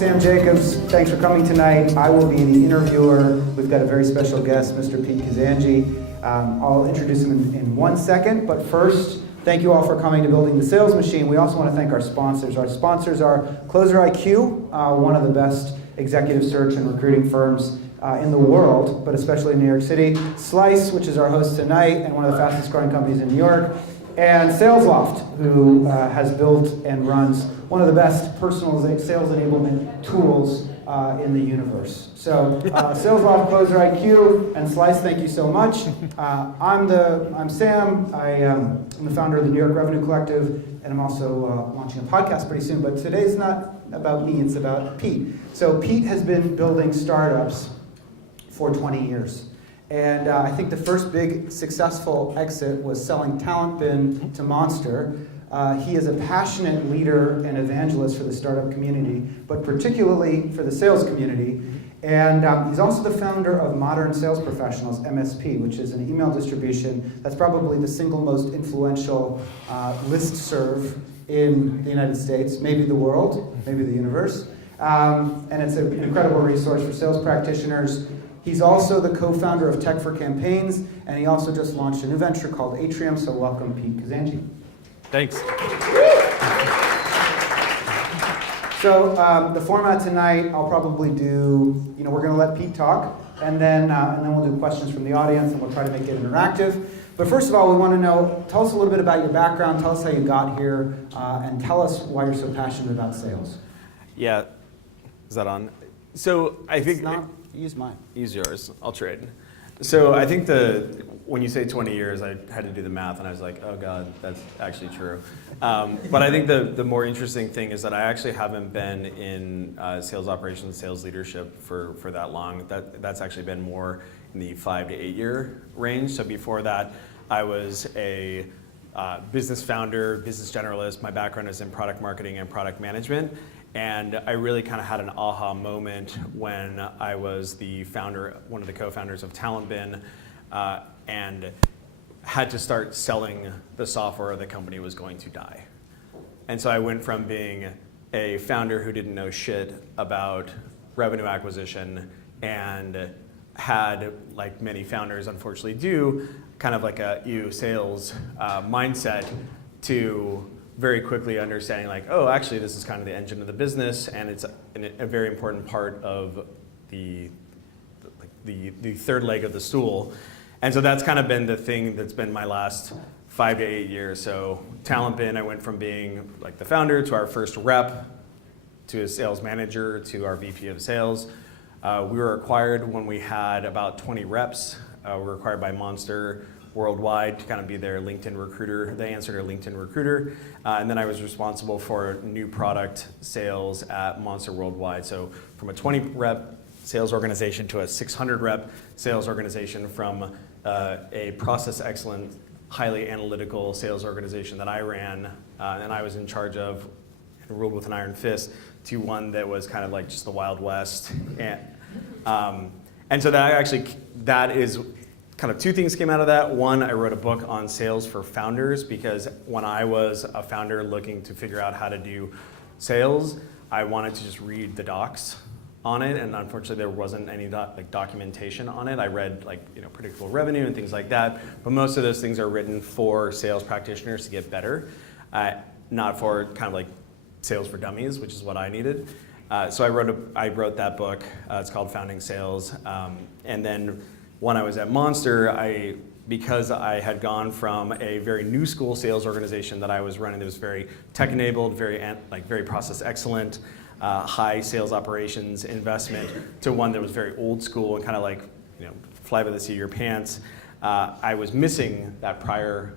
Sam Jacobs. Thanks for coming tonight. I will be the interviewer. We've got a very special guest, Mr. Pete Kazanjy. I'll introduce him in 1 second, but first, thank you all for coming to Building the Sales Machine. We also want to thank our sponsors. Our sponsors are Closer IQ, one of the best executive search and recruiting firms in the world, but especially in New York City. Slice, which is our host tonight, and one of the fastest growing companies in New York. And SalesLoft, who has built and runs one of the best personal sales enablement tools in the universe. So SalesLoft, Closer IQ, and Slice, thank you so much. I'm Sam. I'm the founder of the New York Revenue Collective, and I'm also launching a podcast pretty soon. But today's not about me, it's about Pete. So Pete has been building startups for 20 years. And I think the first big successful exit was selling TalentBin to Monster. He is a passionate leader and evangelist for the startup community, but particularly for the sales community. And he's also the founder of Modern Sales Professionals, MSP, which is an email distribution that's probably the single most influential listserv in the United States, maybe the world, maybe the universe. And it's an incredible resource for sales practitioners. He's also the co-founder of Tech for Campaigns, and he also just launched a new venture called Atrium, so welcome, Pete Kazanjy. Thanks. So the format tonight, I'll probably do, we're going to let Pete talk, and then we'll do questions from the audience, and we'll try to make it interactive. But first of all, we want to know, tell us a little bit about your background, tell us how you got here, and tell us why you're so passionate about sales. Yeah, is that on? So I think... It's not. Use mine. Use yours. I'll trade. So I think when you say 20 years, I had to do the math, and I was like, oh God, that's actually true. But I think the more interesting thing is that I actually haven't been in sales operations, sales leadership for that long. That's actually been more in the 5 to 8 year range. So before that, I was a business founder, business generalist. My background is in product marketing and product management. And I really kind of had an aha moment when I was one of the co-founders of TalentBin, and had to start selling the software, or the company was going to die. And so I went from being a founder who didn't know shit about revenue acquisition and had, like many founders unfortunately do, kind of like a sales mindset, to very quickly understanding like, oh, actually this is kind of the engine of the business, and it's a very important part of the third leg of the stool. And so that's kind of been the thing that's been my last 5 to 8 years. So TalentBin, I went from being like the founder to our first rep, to a sales manager, to our VP of sales. We were acquired when we had about 20 reps. We were acquired by Monster worldwide to kind of be their LinkedIn recruiter. They answered our LinkedIn recruiter. And then I was responsible for new product sales at Monster worldwide. So from a 20 rep sales organization to a 600 rep sales organization, from a process excellent, highly analytical sales organization that I ran and I was in charge of and ruled with an iron fist, to one that was kind of like just the Wild West. And so that is kind of two things came out of that. One, I wrote a book on sales for founders, because when I was a founder looking to figure out how to do sales, I wanted to just read the docs on it, and unfortunately there wasn't any documentation on it. I read predictable revenue and things like that, but most of those things are written for sales practitioners to get better, not for kind of like sales for dummies, which is what I needed. So I wrote that book. It's called Founding Sales, and then when I was at Monster, because I had gone from a very new school sales organization that I was running that was very tech-enabled, very process excellent, high sales operations investment, to one that was very old school and kind of like fly by the seat of your pants, I was missing that prior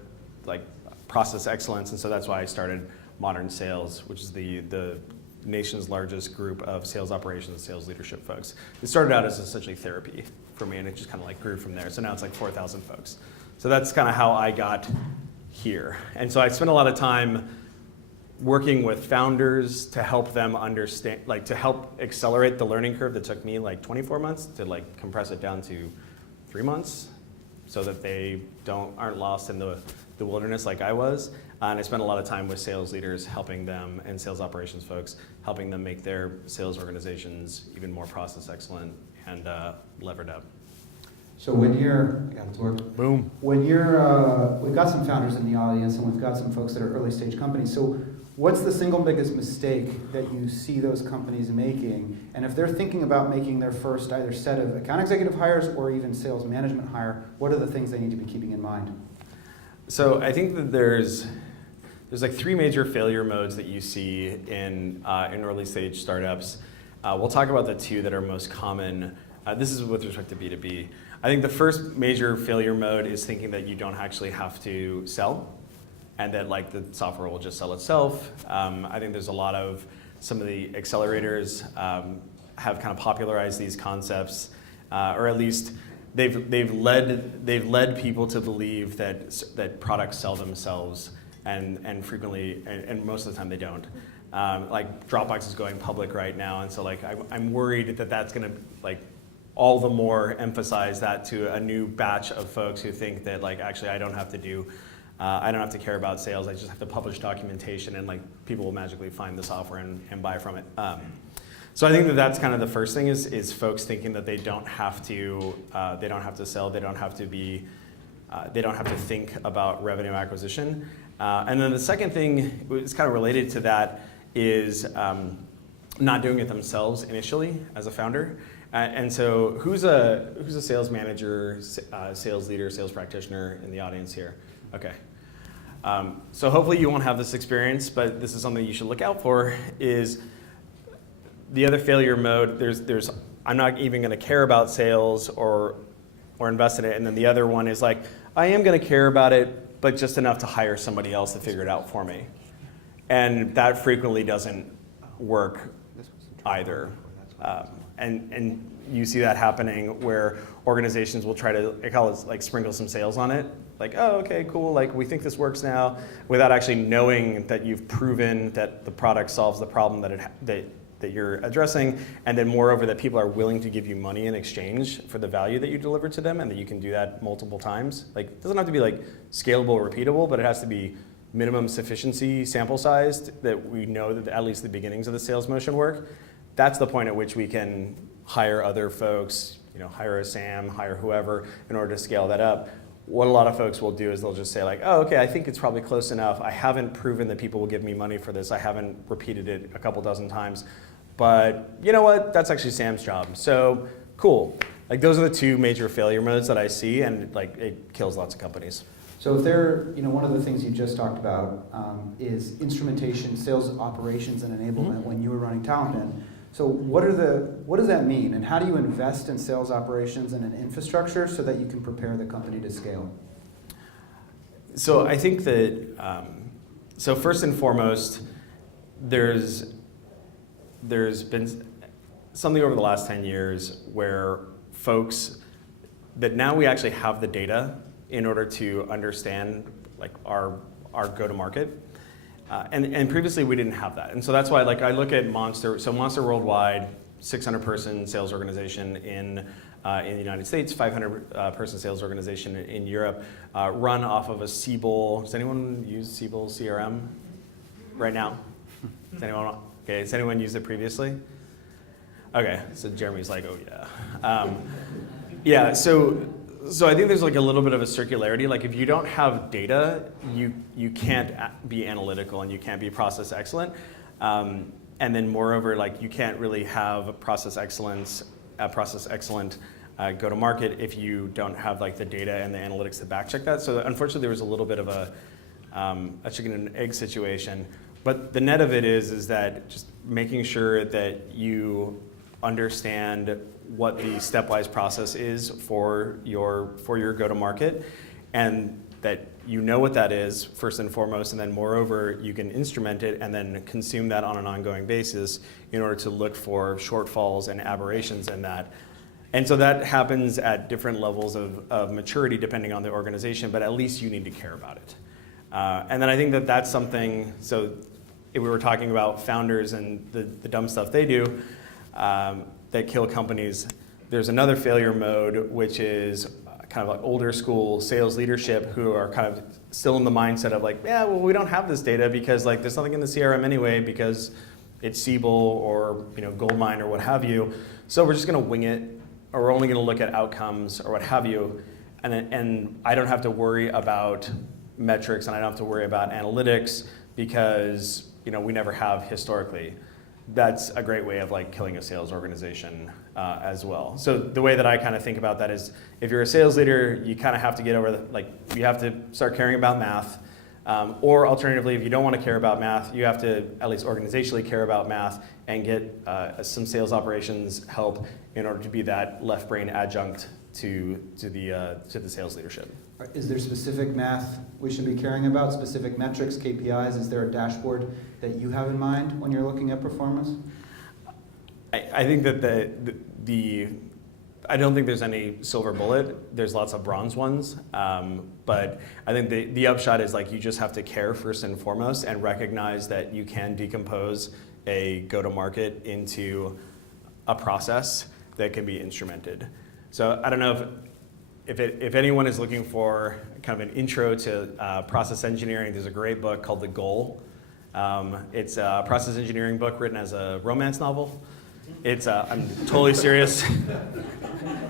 process excellence, and so that's why I started Modern Sales, which is the nation's largest group of sales operations and sales leadership folks. It started out as essentially therapy for me, and it just kind of grew from there. So now it's 4,000 folks. So that's kind of how I got here. And so I spent a lot of time working with founders to help them understand, to help accelerate the learning curve that took me 24 months to compress it down to 3 months, so that they aren't lost in the the wilderness like I was. And I spent a lot of time with sales leaders helping them, and sales operations folks, helping them make their sales organizations even more process excellent and levered up. So when you're, I got it to work. Boom. When you're, we've got some founders in the audience, and we've got some folks that are early stage companies. So what's the single biggest mistake that you see those companies making? And if they're thinking about making their first either set of account executive hires or even sales management hire, what are the things they need to be keeping in mind? So I think that there's like 3 major failure modes that you see in early stage startups. We'll talk about the 2 that are most common. This is with respect to B2B. I think the first major failure mode is thinking that you don't actually have to sell, and that like the software will just sell itself. I think there's a lot of, some of the accelerators have kind of popularized these concepts, or at least they've led people to believe that products sell themselves, and frequently, and most of the time they don't. Like Dropbox is going public right now, and so like I'm worried that that's going to like all the more emphasize that to a new batch of folks who think that like actually I don't have to care about sales. I just have to publish documentation, and like people will magically find the software and buy from it. So I think that that's kind of the first thing is folks thinking that they don't have to sell, they don't have to think about revenue acquisition. And then the second thing is kind of related to that is not doing it themselves initially as a founder. And so who's a sales manager, sales leader, sales practitioner in the audience here? Okay. So hopefully you won't have this experience, but this is something you should look out for, is the other failure mode. There's I'm not even going to care about sales or invest in it. And then the other one is like, I am going to care about it, but just enough to hire somebody else to figure it out for me. And that frequently doesn't work either. And you see that happening where organizations will try to, I call it like sprinkle some sales on it. Like, oh, okay, cool, like we think this works now, without actually knowing that you've proven that the product solves the problem that you're addressing, and then moreover that people are willing to give you money in exchange for the value that you deliver to them, and that you can do that multiple times. Like, it doesn't have to be like scalable or repeatable, but it has to be minimum sufficiency sample sized, that we know that at least the beginnings of the sales motion work. That's the point at which we can hire other folks, hire a SAM, hire whoever in order to scale that up. What a lot of folks will do is they'll just say like, oh, okay, I think it's probably close enough. I haven't proven that people will give me money for this. I haven't repeated it a couple dozen times. But you know what? That's actually Sam's job. So cool. Like those are the 2 major failure modes that I see, and like it kills lots of companies. So if they're, one of the things you just talked about is instrumentation, sales operations, and enablement when you were running Talented. So what does that mean, and how do you invest in sales operations and an infrastructure so that you can prepare the company to scale? So I think that, so first and foremost, there's been something over the last 10 years where folks, that now we actually have the data in order to understand like our go-to-market. And previously we didn't have that. And so that's why like I look at Monster. So Monster Worldwide, 600-person sales organization in the United States, 500-person sales organization in Europe, run off of a Siebel. Does anyone use Siebel CRM right now? Has anyone used it previously? Okay, so Jeremy's like, oh yeah. Yeah, so I think there's like a little bit of a circularity. Like if you don't have data, you can't be analytical and you can't be process excellent. And then moreover, like you can't really have process excellent go-to-market if you don't have like the data and the analytics to back check that. So unfortunately, there was a little bit of a chicken and egg situation. But the net of it is that just making sure that you understand what the stepwise process is for your go-to-market, and that you know what that is first and foremost, and then moreover you can instrument it and then consume that on an ongoing basis in order to look for shortfalls and aberrations in that. And so that happens at different levels of maturity depending on the organization, but at least you need to care about it. And then I think that that's something, so if we were talking about founders and the dumb stuff they do, that kill companies, there's another failure mode, which is kind of like older school sales leadership who are kind of still in the mindset of like, yeah, well, we don't have this data because like there's nothing in the CRM anyway because it's Siebel or Goldmine or what have you. So we're just going to wing it, or we're only going to look at outcomes or what have you. And I don't have to worry about metrics and I don't have to worry about analytics because we never have historically. That's a great way of like killing a sales organization as well. So the way that I kind of think about that is if you're a sales leader, you kind of have to get over you have to start caring about math. Or alternatively, if you don't want to care about math, you have to at least organizationally care about math and get some sales operations help in order to be that left brain adjunct to the sales leadership. Is there specific math we should be caring about, specific metrics, KPIs? Is there a dashboard that you have in mind when you're looking at performance? I think that I don't think there's any silver bullet. There's lots of bronze ones. But I think the upshot is like you just have to care first and foremost and recognize that you can decompose a go-to-market into a process that can be instrumented. So I don't know if anyone is looking for kind of an intro to process engineering, there's a great book called The Goal. It's a process engineering book written as a romance novel. It's I'm totally serious.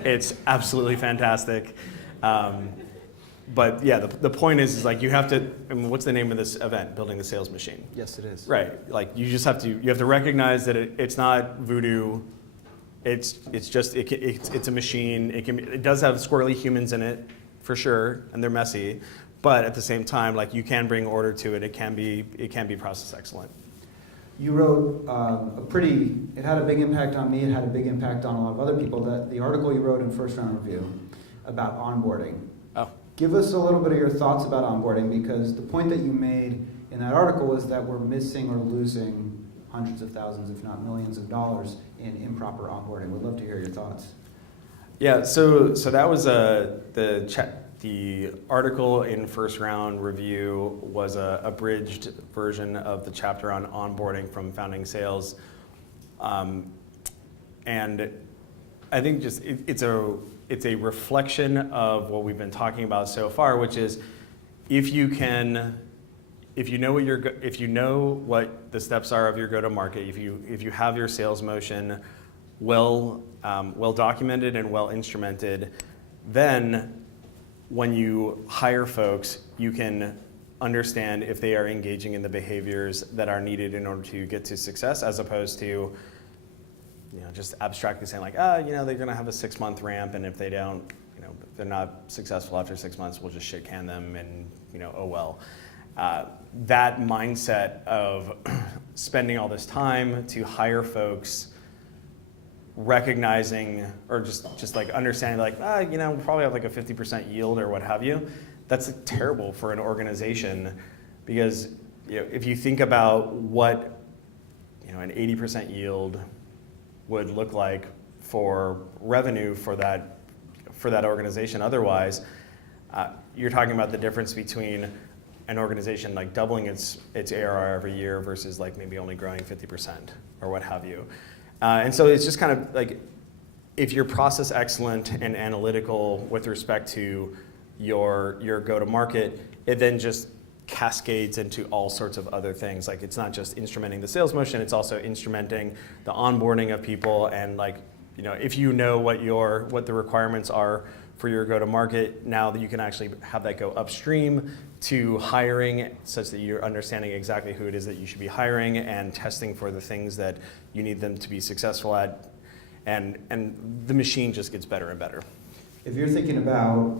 It's absolutely fantastic. But yeah, the point is like you have to. I mean, what's the name of this event? Building the Sales Machine. Yes, it is. Right. Like you just have to recognize that it's not voodoo. It's just it's a machine. It does have squirrely humans in it for sure, and they're messy. But at the same time, like you can bring order to it. It can be process excellent. You wrote it had a big impact on me, it had a big impact on a lot of other people, the article you wrote in First Round Review about onboarding. Oh. Give us a little bit of your thoughts about onboarding, because the point that you made in that article was that we're missing or losing hundreds of thousands, if not millions of dollars in improper onboarding. We'd love to hear your thoughts. Yeah, so that was the article in First Round Review was a abridged version of the chapter on onboarding from Founding Sales. And I think just it's a reflection of what we've been talking about so far, which is if you know what the steps are of your go-to-market, if you have your sales motion well documented and well instrumented, then when you hire folks, you can understand if they are engaging in the behaviors that are needed in order to get to success, as opposed to just abstractly saying like, they're going to have a 6-month ramp, and if they don't, if they're not successful after 6 months, we'll just shit can them, and oh well. That mindset of spending all this time to hire folks, recognizing or just like understanding like, we'll probably have like a 50% yield or what have you, that's terrible for an organization, because if you think about what an 80% yield would look like for revenue for that organization otherwise, you're talking about the difference between an organization like doubling its ARR every year versus like maybe only growing 50% or what have you. And so it's just kind of like, if you're process excellent and analytical with respect to your go-to-market, it then just cascades into all sorts of other things. Like it's not just instrumenting the sales motion, it's also instrumenting the onboarding of people, and like, if you know what the requirements are for your go-to-market, now that you can actually have that go upstream to hiring, such that you're understanding exactly who it is that you should be hiring and testing for the things that you need them to be successful at, and the machine just gets better and better. If you're thinking about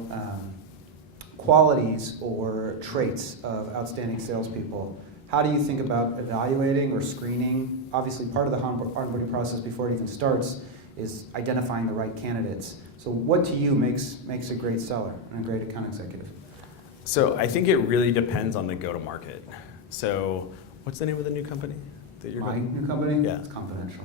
qualities or traits of outstanding salespeople, how do you think about evaluating or screening? Obviously, part of the onboarding process before it even starts is identifying the right candidates. So what to you makes a great seller and a great account executive? So I think it really depends on the go-to-market. So what's the name of the new company that you're My doing? new company? Yeah. It's confidential.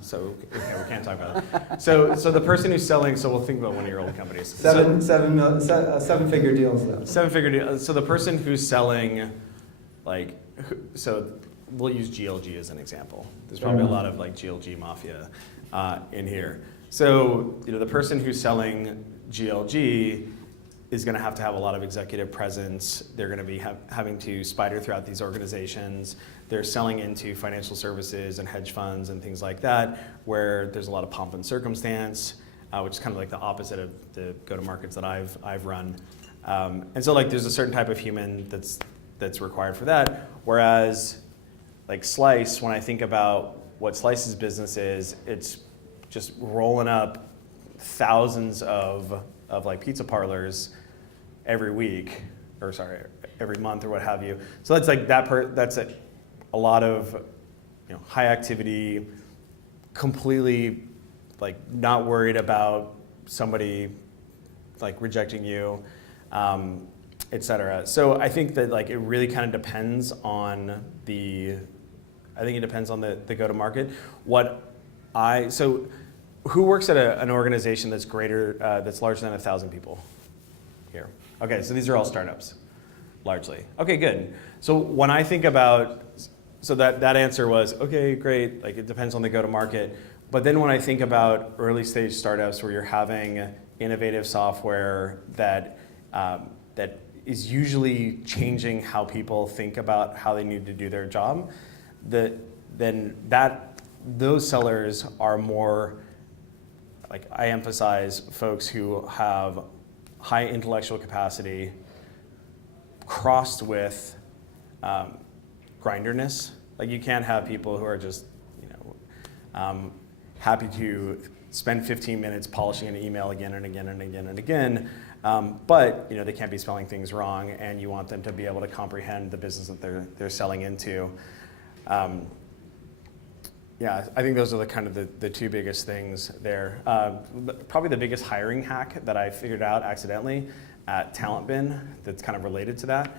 So we can't talk about that. So the person who's selling, so we'll think about one of your old companies. Seven-figure deals though. 7-figure deal. So the person who's selling, so we'll use GLG as an example. There's probably a lot of like GLG mafia in here. So the person who's selling GLG is going to have a lot of executive presence. They're going to be having to spider throughout these organizations. They're selling into financial services and hedge funds and things like that, where there's a lot of pomp and circumstance, which is kind of like the opposite of the go-to-markets that I've run. And so like there's a certain type of human that's required for that. Whereas like Slice, when I think about what Slice's business is, it's just rolling up thousands of like pizza parlors every week, or sorry, every month or what have you. So that's like that's a lot of high activity, completely like not worried about somebody like rejecting you, et cetera. So I think that like it really kind of depends on the go-to-market. So who works at an organization that's that's larger than 1,000 people here? Okay, so these are all startups, largely. Okay, good. So when I think about, so that answer was, okay, great, like it depends on the go-to-market. But then when I think about early stage startups where you're having innovative software that is usually changing how people think about how they need to do their job, then those sellers are more, like I emphasize folks who have high intellectual capacity crossed with grinderness. Like you can't have people who are just happy to spend 15 minutes polishing an email again and again and again and again, but they can't be spelling things wrong, and you want them to be able to comprehend the business that they're selling into. Yeah, I think those are the two biggest things there. Probably the biggest hiring hack that I figured out accidentally at TalentBin that's kind of related to that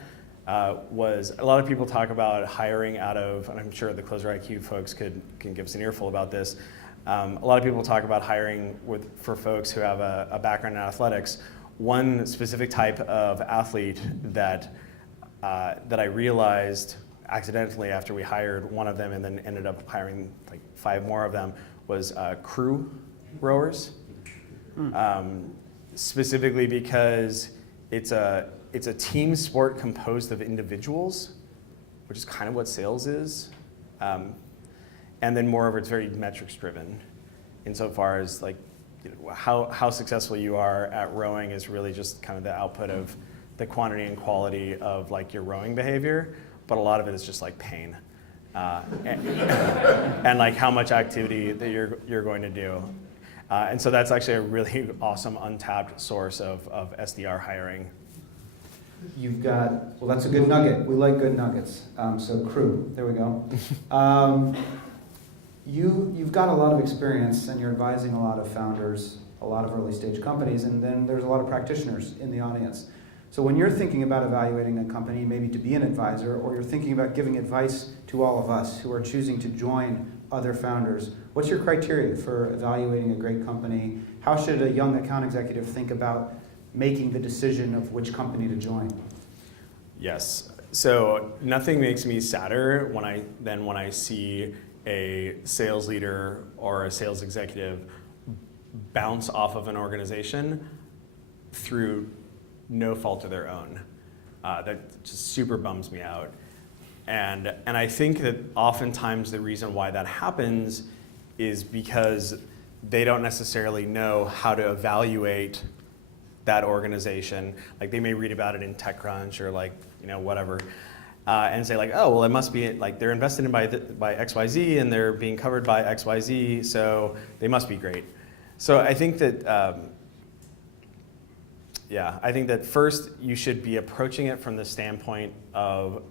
was a lot of people talk about hiring out of, and I'm sure the Closer IQ folks can give us an earful about this. A lot of people talk about hiring for folks who have a background in athletics. One specific type of athlete that I realized accidentally after we hired one of them and then ended up hiring like 5 more of them was crew rowers. Specifically because it's a team sport composed of individuals, which is kind of what sales is. And then moreover, it's very metrics driven insofar as like how successful you are at rowing is really just kind of the output of the quantity and quality of like your rowing behavior. But a lot of it is just like pain, and like how much activity that you're going to do, and so that's actually a really awesome untapped source of SDR hiring. You've got, well, that's a good nugget. We like good nuggets. So crew, there we go. You've got a lot of experience, and you're advising a lot of founders, a lot of early stage companies, and then there's a lot of practitioners in the audience. So when you're thinking about evaluating a company, maybe to be an advisor, or you're thinking about giving advice to all of us who are choosing to join other founders, what's your criteria for evaluating a great company? How should a young account executive think about making the decision of which company to join? Yes. So nothing makes me sadder when I see a sales leader or a sales executive bounce off of an organization through no fault of their own. That just super bums me out. And I think that oftentimes the reason why that happens is because they don't necessarily know how to evaluate that organization. Like they may read about it in TechCrunch or like, whatever, and say like, oh, well, it must be like they're invested in by XYZ and they're being covered by XYZ, so they must be great. So I think that, I think that first you should be approaching it from the standpoint of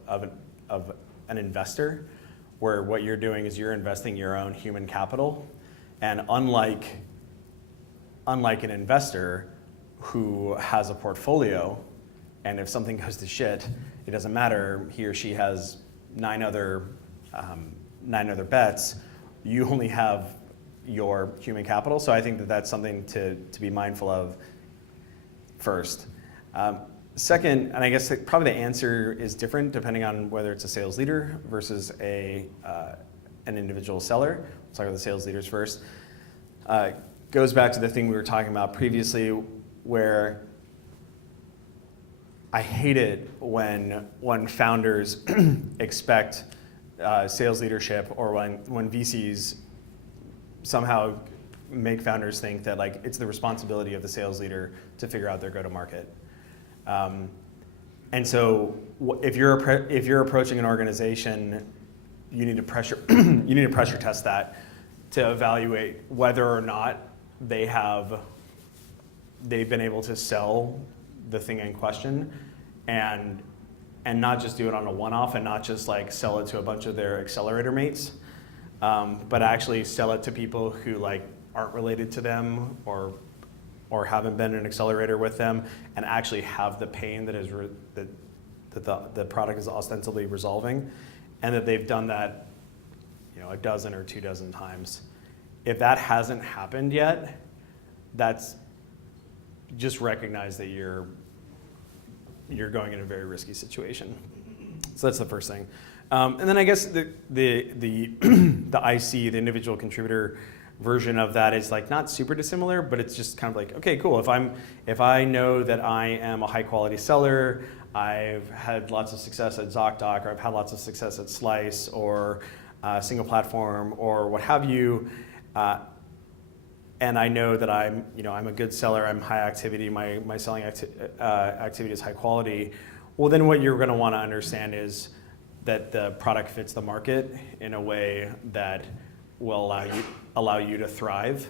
an investor, where what you're doing is you're investing your own human capital, and unlike an investor who has a portfolio, and if something goes to shit, it doesn't matter. He or she has 9 other bets. You only have your human capital. So I think that that's something to be mindful of first. Second, and I guess probably the answer is different depending on whether it's a sales leader versus an individual seller. Let's talk about the sales leaders first. Goes back to the thing we were talking about previously. where I hate it when founders expect sales leadership, or when VCs somehow make founders think that like it's the responsibility of the sales leader to figure out their go-to-market. And so if you're approaching an organization, you need to pressure test that to evaluate whether or not they've been able to sell the thing in question, and not just do it on a one-off, and not just like sell it to a bunch of their accelerator mates, but actually sell it to people who like aren't related to them or haven't been an accelerator with them, and actually have the pain that the product is ostensibly resolving, and that they've done that, a dozen or 24 times. If that hasn't happened yet, that's just recognize that you're going in a very risky situation. So that's the first thing. And then I guess the IC, the individual contributor version of that is like not super dissimilar, but it's just kind of like, okay, cool. If I know that I am a high quality seller, I've had lots of success at ZocDoc, or I've had lots of success at Slice, or Single Platform, or what have you, and I know that I'm a good seller, I'm high activity, my selling activity is high quality, well then what you're going to want to understand is that the product fits the market in a way that will allow you to thrive.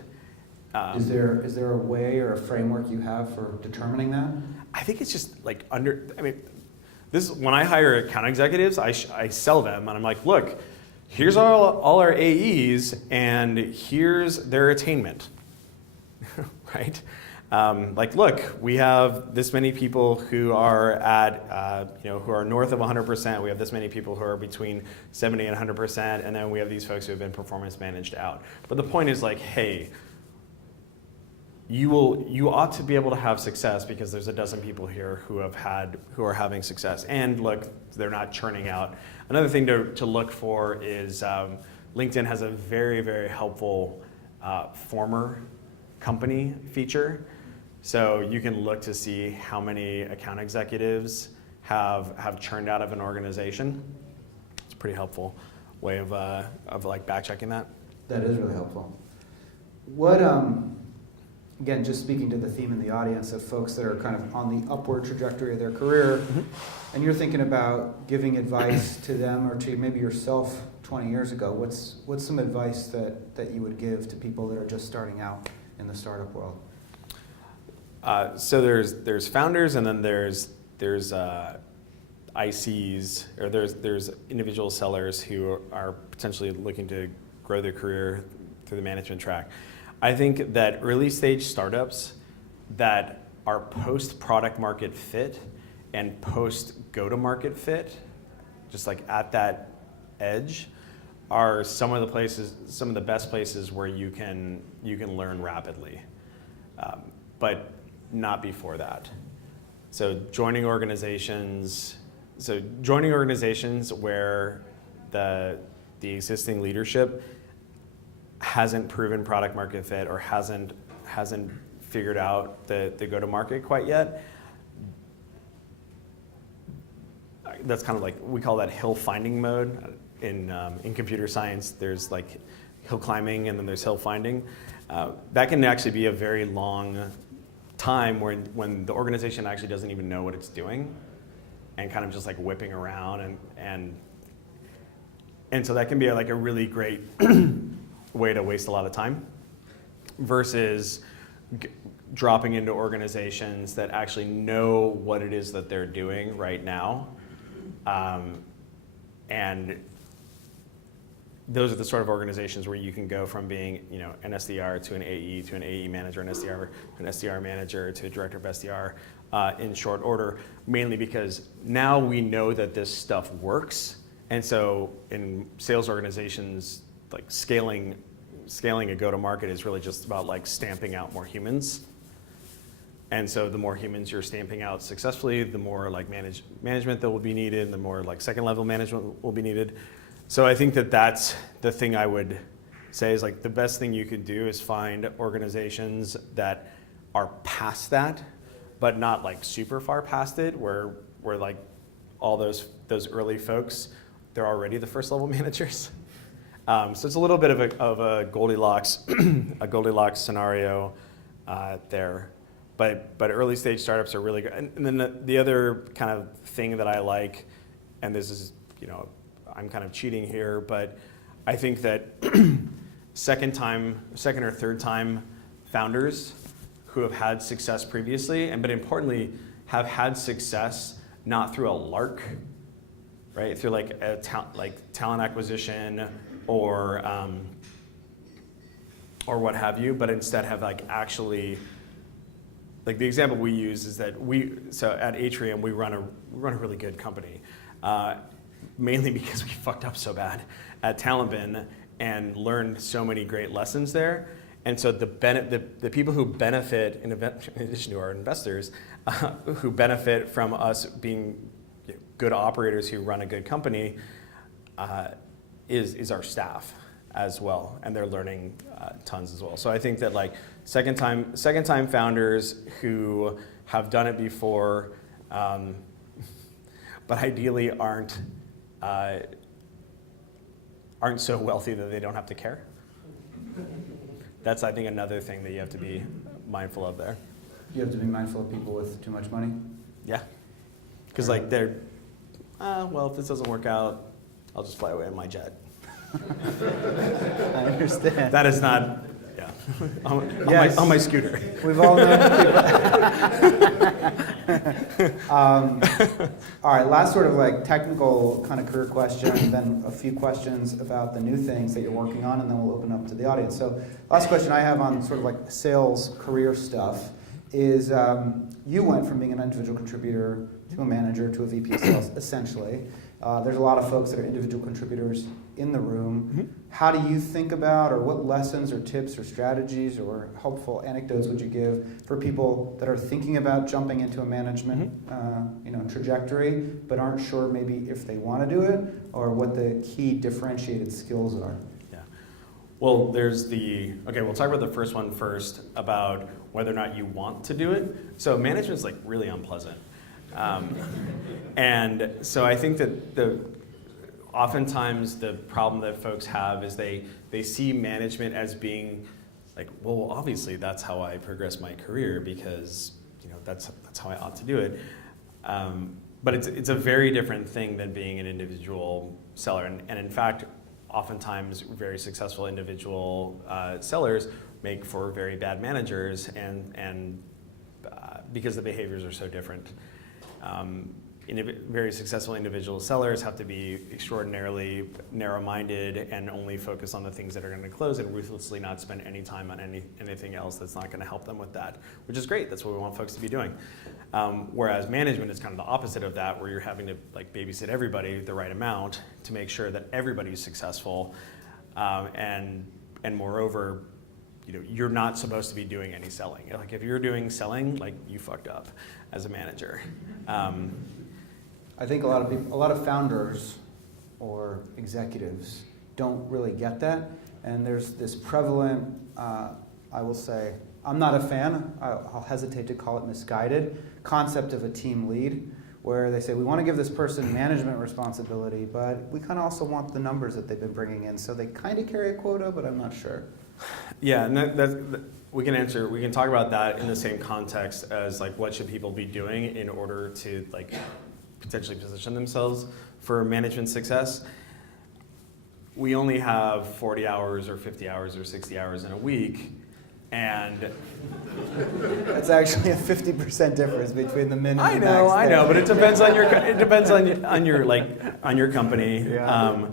Is there a way or a framework you have for determining that? I think it's just like when I hire account executives, I sell them and I'm like, look, here's all our AEs and here's their attainment, right? Like, look, we have this many people who are at, who are north of 100%. We have this many people who are between 70 and 100%, and then we have these folks who have been performance managed out. But the point is like, hey, you ought to be able to have success because there's a dozen people here who are having success. And look, they're not churning out. Another thing to look for is LinkedIn has a very, very helpful former company feature. So you can look to see how many account executives have churned out of an organization. It's a pretty helpful way of like back checking that. That is really helpful. What again, just speaking to the theme in the audience of folks that are kind of on the upward trajectory of their career, and you're thinking about giving advice to them or to maybe yourself 20 years ago, what's some advice that you would give to people that are just starting out in the startup world? So there's founders, and then there's ICs, or there's individual sellers who are potentially looking to grow their career through the management track. I think that early stage startups that are post product market fit and post go to market fit, just like at that edge, are some of the best places where you can learn rapidly, but not before that. So joining organizations where the existing leadership hasn't proven product market fit or hasn't figured out the go-to-market quite yet. That's kind of like, we call that hill finding mode. In computer science, there's like hill climbing and then there's hill finding. That can actually be a very long time when the organization actually doesn't even know what it's doing and kind of just like whipping around and so that can be like a really great way to waste a lot of time versus dropping into organizations that actually know what it is that they're doing right now. And those are the sort of organizations where you can go from being, an SDR to an AE manager, an SDR manager to a director of SDR in short order, mainly because now we know that this stuff works. And so in sales organizations, like scaling a go-to-market is really just about like stamping out more humans. And so the more humans you're stamping out successfully, the more like management that will be needed, and the more like second level management will be needed. So I think that's the thing I would say is like the best thing you could do is find organizations that are past that, but not like super far past it, where like all those early folks, they're already the first level managers. So it's a little bit of a Goldilocks a Goldilocks scenario there, but early stage startups are really good. And then the other kind of thing that I like, and this is, I'm kind of cheating here, but I think that second or third time founders who have had success previously, but importantly have had success not through a lark, right? Through like talent acquisition or what have you, but instead have like actually, like the example we use is that so at Atrium we run a really good company, mainly because we fucked up so bad at Talent Bin and learned so many great lessons there. And so the people who benefit, in addition to our investors, who benefit from us being good operators who run a good company, is our staff as well, and they're learning tons as well. So I think that like second time founders who have done it before, but ideally aren't so wealthy that they don't have to care. That's, I think, another thing that you have to be mindful of there. You have to be mindful of people with too much money? Yeah. Because like they're, well, if this doesn't work out, I'll just fly away in my jet. I understand. That is not, yeah, on my scooter. We've all known people. All right, last sort of like technical kind of career question, then a few questions about the new things that you're working on, and then we'll open up to the audience. So last question I have on sort of like sales career stuff is you went from being an individual contributor to a manager to a VP of sales, essentially. There's a lot of folks that are individual contributors in the room. Mm-hmm. How do you think about, or what lessons or tips or strategies or helpful anecdotes would you give for people that are thinking about jumping into a management trajectory, but aren't sure maybe if they want to do it, or what the key differentiated skills are? Yeah. Well, we'll talk about the first one first, about whether or not you want to do it. So management's like really unpleasant. And so I think that oftentimes the problem that folks have is they see management as being like, well, obviously that's how I progress my career because that's how I ought to do it. But it's a very different thing than being an individual seller. And in fact, oftentimes very successful individual sellers make for very bad managers, and because the behaviors are so different. Very successful individual sellers have to be extraordinarily narrow-minded and only focus on the things that are going to close, and ruthlessly not spend any time on anything else that's not going to help them with that, which is great. That's what we want folks to be doing. Whereas management is kind of the opposite of that, where you're having to like babysit everybody the right amount to make sure that everybody's successful, and moreover, you're not supposed to be doing any selling. Like if you're doing selling, like you fucked up as a manager. I think a lot of founders or executives don't really get that, and there's this prevalent, I will say, I'm not a fan, I'll hesitate to call it misguided, concept of a team lead, where they say, we want to give this person management responsibility, but we kind of also want the numbers that they've been bringing in, so they kind of carry a quota, but I'm not sure. Yeah, and we can talk about that in the same context as like what should people be doing in order to like potentially position themselves for management success. We only have 40 hours or 50 hours or 60 hours in a week, and that's actually a 50% difference between the min and the max. I know, but it depends on your company. Yeah.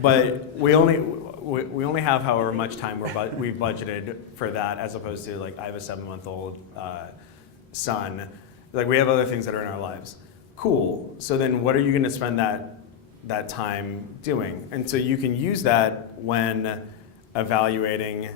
But we only have however much time we've budgeted for that, as opposed to like I have a 7-month-old son. Like we have other things that are in our lives. Cool. So then what are you going to spend that time doing? And so you can use that when evaluating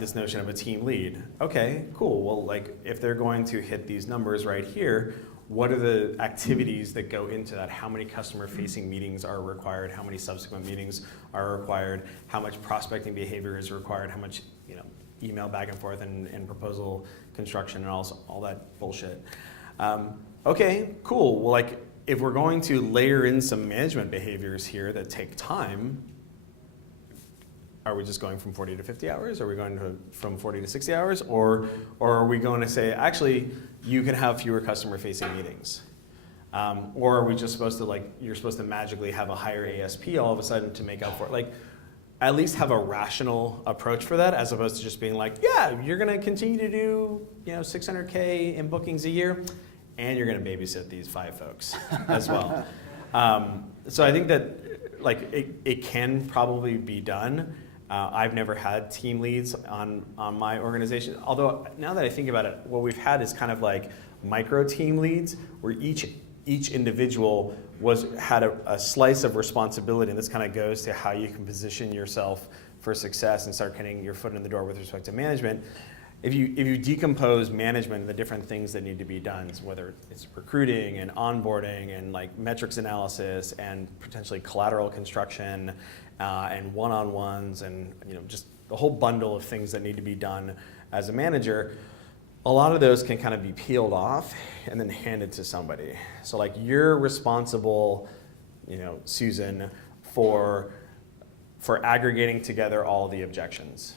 this notion of a team lead. Okay, cool. Well, like if they're going to hit these numbers right here, what are the activities that go into that? How many customer-facing meetings are required? How many subsequent meetings are required? How much prospecting behavior is required? How much email back and forth and proposal construction and all that bullshit. Okay, cool. Well, like if we're going to layer in some management behaviors here that take time, are we just going from 40 to 50 hours? Are we going from 40 to 60 hours? Or are we going to say, actually, you can have fewer customer-facing meetings? Or are we just supposed to, like, you're supposed to magically have a higher ASP all of a sudden to make up for it? Like, at least have a rational approach for that, as opposed to just being like, yeah, you're going to continue to do, $600K in bookings a year, and you're going to babysit these 5 folks as well. So I think that, like, it can probably be done. I've never had team leads on my organization. Although now that I think about it, what we've had is kind of like micro team leads, where each individual had a slice of responsibility, and this kind of goes to how you can position yourself for success and start getting your foot in the door with respect to management. If you decompose management and the different things that need to be done, whether it's recruiting and onboarding and like metrics analysis and potentially collateral construction and one-on-ones and just the whole bundle of things that need to be done as a manager, a lot of those can kind of be peeled off and then handed to somebody. So like you're responsible, Susan, for aggregating together all the objections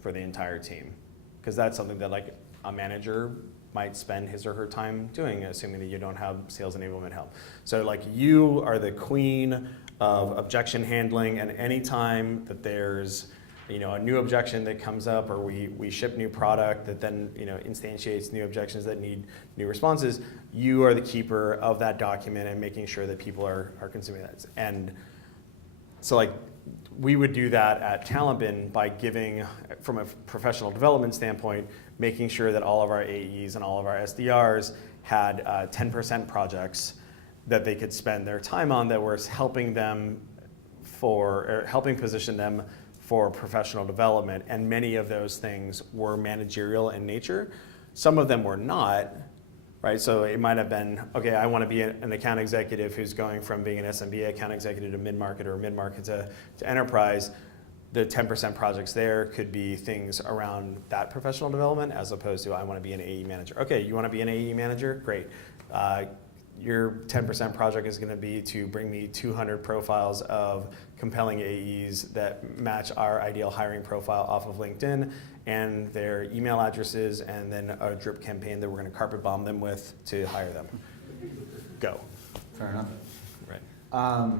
for the entire team. Because that's something that like a manager might spend his or her time doing, assuming that you don't have sales enablement help. So like you are the queen of objection handling, and any time that there's a new objection that comes up, or we ship new product that then instantiates new objections that need new responses, you are the keeper of that document and making sure that people are consuming that. And so like we would do that at TalentBin by giving, from a professional development standpoint, making sure that all of our AEs and all of our SDRs had 10% projects that they could spend their time on that were helping position them for professional development. And many of those things were managerial in nature. Some of them were not. Right, so it might have been, okay, I want to be an account executive who's going from being an SMB account executive to mid-market or mid-market to enterprise. The 10% projects there could be things around that professional development, as opposed to I want to be an AE manager. Okay, you want to be an AE manager? Great. Your 10% project is going to be to bring me 200 profiles of compelling AEs that match our ideal hiring profile off of LinkedIn and their email addresses, and then a drip campaign that we're going to carpet bomb them with to hire them. Go. Fair enough. Right.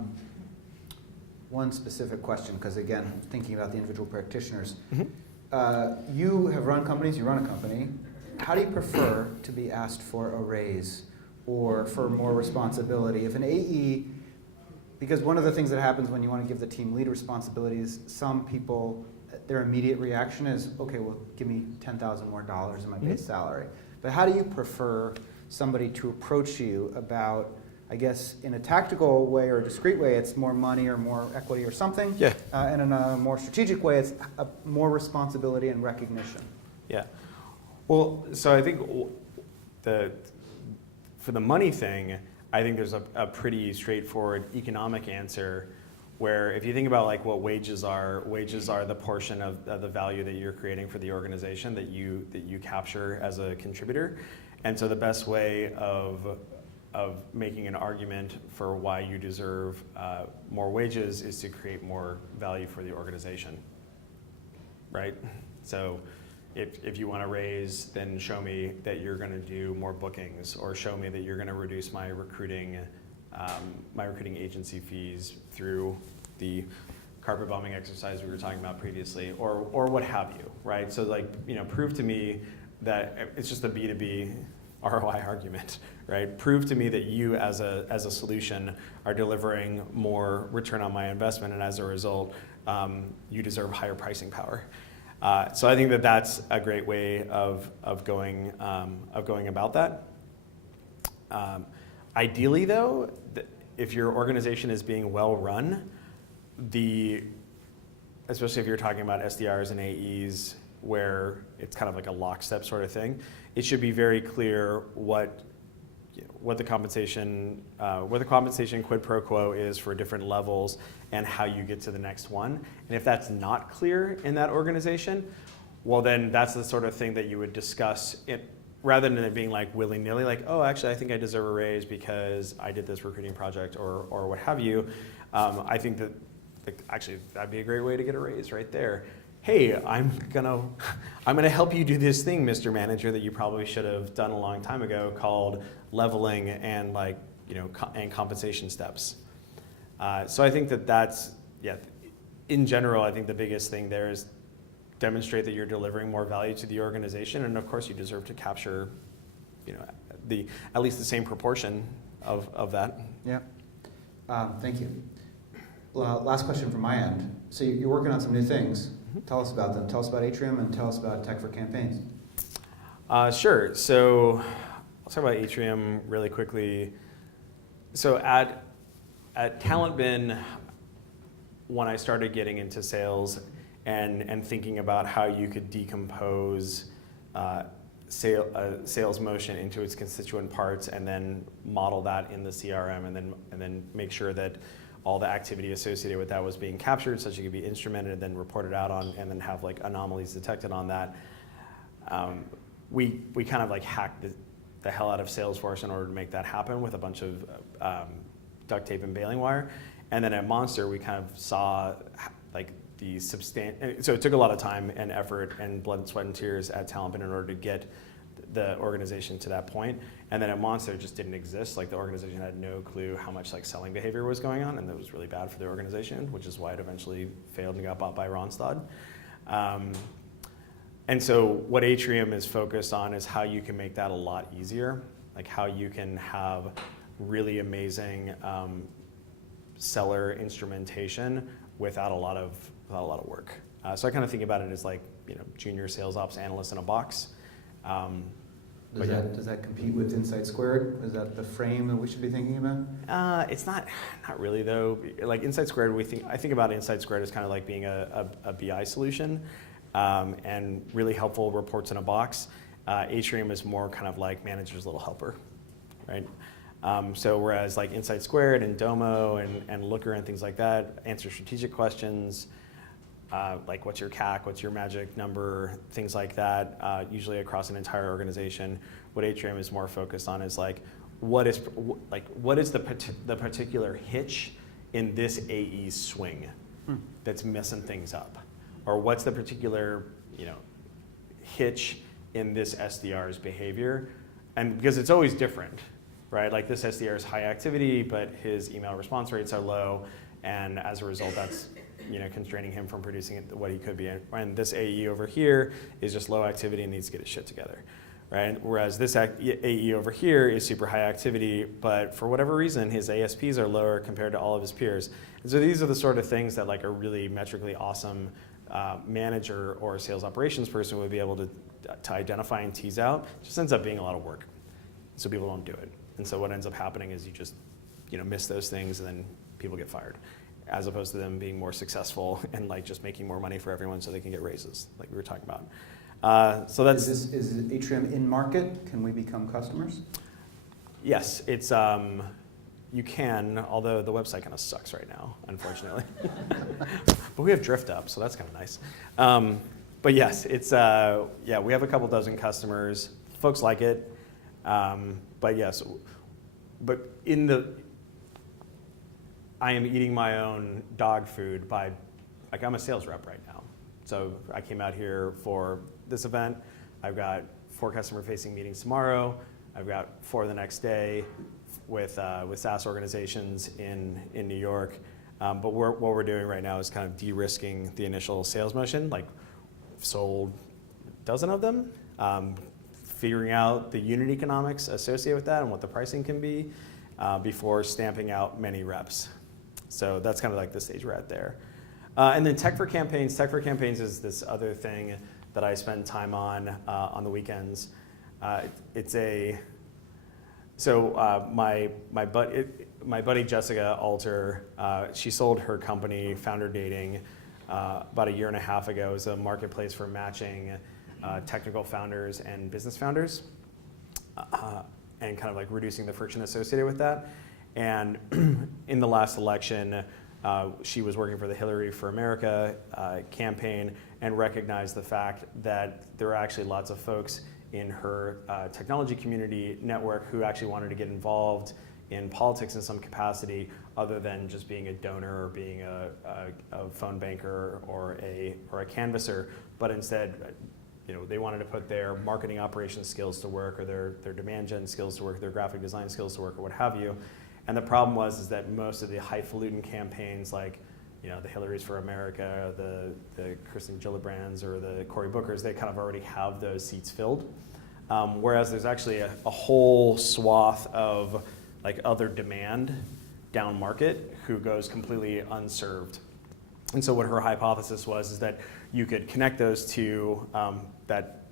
One specific question, because again, thinking about the individual practitioners, Mm-hmm. You have run companies, you run a company. How do you prefer to be asked for a raise or for more responsibility? If an AE, because one of the things that happens when you want to give the team lead responsibilities, some people, their immediate reaction is, okay, well, give me $10,000 more in my base salary. But how do you prefer somebody to approach you about, I guess, in a tactical way or a discreet way, it's more money or more equity or something. Yeah. And in a more strategic way, it's more responsibility and recognition. Yeah. Well, so I think for the money thing, I think there's a pretty straightforward economic answer, where if you think about like what wages are the portion of the value that you're creating for the organization that you capture as a contributor. And so the best way of making an argument for why you deserve more wages is to create more value for the organization, right? So if you want to raise, then show me that you're going to do more bookings, or show me that you're going to reduce my recruiting agency fees through the carpet bombing exercise we were talking about previously, or what have you, right? So like, prove to me that it's just a B2B ROI argument, right? Prove to me that you as a solution are delivering more return on my investment, and as a result, you deserve higher pricing power. So I think that that's a great way of going about that. Ideally, though, if your organization is being well run, especially if you're talking about SDRs and AEs, where it's kind of like a lockstep sort of thing, it should be very clear what the compensation quid pro quo is for different levels and how you get to the next one. And if that's not clear in that organization, well, then that's the sort of thing that you would discuss it, rather than it being like willy-nilly, like, oh, actually, I think I deserve a raise because I did this recruiting project or what have you. I think that, like, actually, that'd be a great way to get a raise right there. Hey, I'm gonna help you do this thing, Mr. Manager, that you probably should have done a long time ago, called leveling and and compensation steps. So I think that's, in general, I think the biggest thing there is demonstrate that you're delivering more value to the organization, and of course you deserve to capture, at least the same proportion of that. Yeah. Thank you. Last question from my end. So you're working on some new things. Tell us about them. Tell us about Atrium and tell us about Tech for Campaigns. Sure. So I'll talk about Atrium really quickly. So at TalentBin, when I started getting into sales and thinking about how you could decompose sales motion into its constituent parts and then model that in the CRM and then make sure that all the activity associated with that was being captured such it could be instrumented and then reported out on and then have like anomalies detected on that. We kind of like hacked the hell out of Salesforce in order to make that happen with a bunch of duct tape and baling wire. And then at Monster, we kind of saw like so it took a lot of time and effort and blood, sweat, and tears at TalentBin in order to get the organization to that point. And then at Monster, it just didn't exist. Like the organization had no clue how much like selling behavior was going on, and that was really bad for the organization, which is why it eventually failed and got bought by Ronstad. And so what Atrium is focused on is how you can make that a lot easier, like how you can have really amazing seller instrumentation without a lot of work. So I kind of think about it as like junior sales ops analyst in a box. Does that compete with Insight Squared? Is that the frame that we should be thinking about? It's not really though. Like Insight Squared, I think about Insight Squared as kind of like being a BI solution and really helpful reports in a box. Atrium is more kind of like manager's little helper, right? So whereas like Insight Squared and Domo and Looker and things like that answer strategic questions, like what's your CAC, what's your magic number, things like that, usually across an entire organization. What Atrium is more focused on is like what is the particular hitch in this AE's swing that's messing things up, or what's the particular hitch in this SDR's behavior, and because it's always different. Right, like this SDR is high activity, but his email response rates are low, and as a result, that's constraining him from producing what he could be. And this AE over here is just low activity and needs to get his shit together, right? Whereas this AE over here is super high activity, but for whatever reason, his ASPs are lower compared to all of his peers. And so these are the sort of things that like a really metrically awesome manager or sales operations person would be able to identify and tease out. It just ends up being a lot of work, so people don't do it. And so what ends up happening is you just, miss those things and then people get fired, as opposed to them being more successful and like just making more money for everyone so they can get raises, like we were talking about. So that's. Is Atrium in market? Can we become customers? Yes, it's you can, although the website kind of sucks right now, unfortunately. But we have Drift up, so that's kind of nice. But yes, it's we have a couple dozen customers. Folks like it. But yes, I am eating my own dog food I'm a sales rep right now. So I came out here for this event. I've got 4 customer-facing meetings tomorrow. I've got 4 the next day with SaaS organizations in New York. But what we're doing right now is kind of de-risking the initial sales motion. Like, sold a dozen of them. Figuring out the unit economics associated with that and what the pricing can be before stamping out many reps. So that's kind of like the stage we're at there. And then Tech for Campaigns. Tech for Campaigns is this other thing that I spend time on the weekends. My buddy Jessica Alter, she sold her company, Founder Dating, about a year and a half ago. It was a marketplace for matching technical founders and business founders, and kind of like reducing the friction associated with that. And in the last election, She was working for the Hillary for America campaign and recognized the fact that there were actually lots of folks in her technology community network who actually wanted to get involved in politics in some capacity other than just being a donor or being a phone banker or a canvasser, but instead they wanted to put their marketing operations skills to work or their demand gen skills to work, their graphic design skills to work or what have you. And the problem was that most of the highfalutin campaigns like the Hillarys for America, the Kirsten Gillibrands or the Cory Bookers, they kind of already have those seats filled. Whereas there's actually a whole swath of other demand down market who goes completely unserved. And so what her hypothesis was is that you could connect those to that